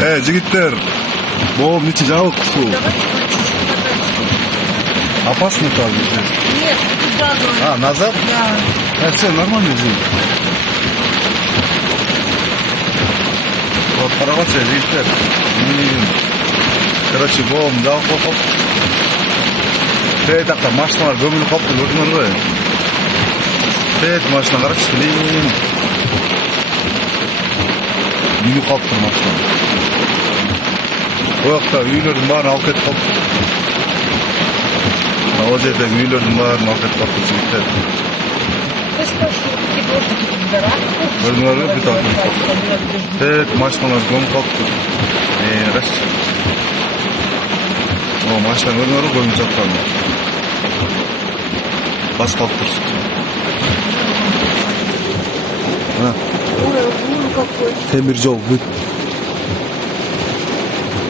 Жигиттер, Боом ичи жабык суу. Опасно там здесь? Нет, туда говорю. А, назад? Да. Все, нормально здесь. Вот, қарағанша, жигиттер. Короче, Боом жабык болып қалыпты. Тей тақта машиналар көміліп қалыпты, көрдіңдер ғой. Тей машина қарашы, үйіліп қалыпты машина. Бұл жақта үйлердің барын алып кетіп қалыпты. Ол жердегі үйлердің барын алып кетіп қалыпты жігіттер. Көрдіңдер ғой, бүт алып кетіп қалыпты. Тек машиналар көміп қалыпты. Қарашы. О, машина көрдіңдер ғой, көміп жатқанын. Бас қалып тұрсын. Темір жол бүт.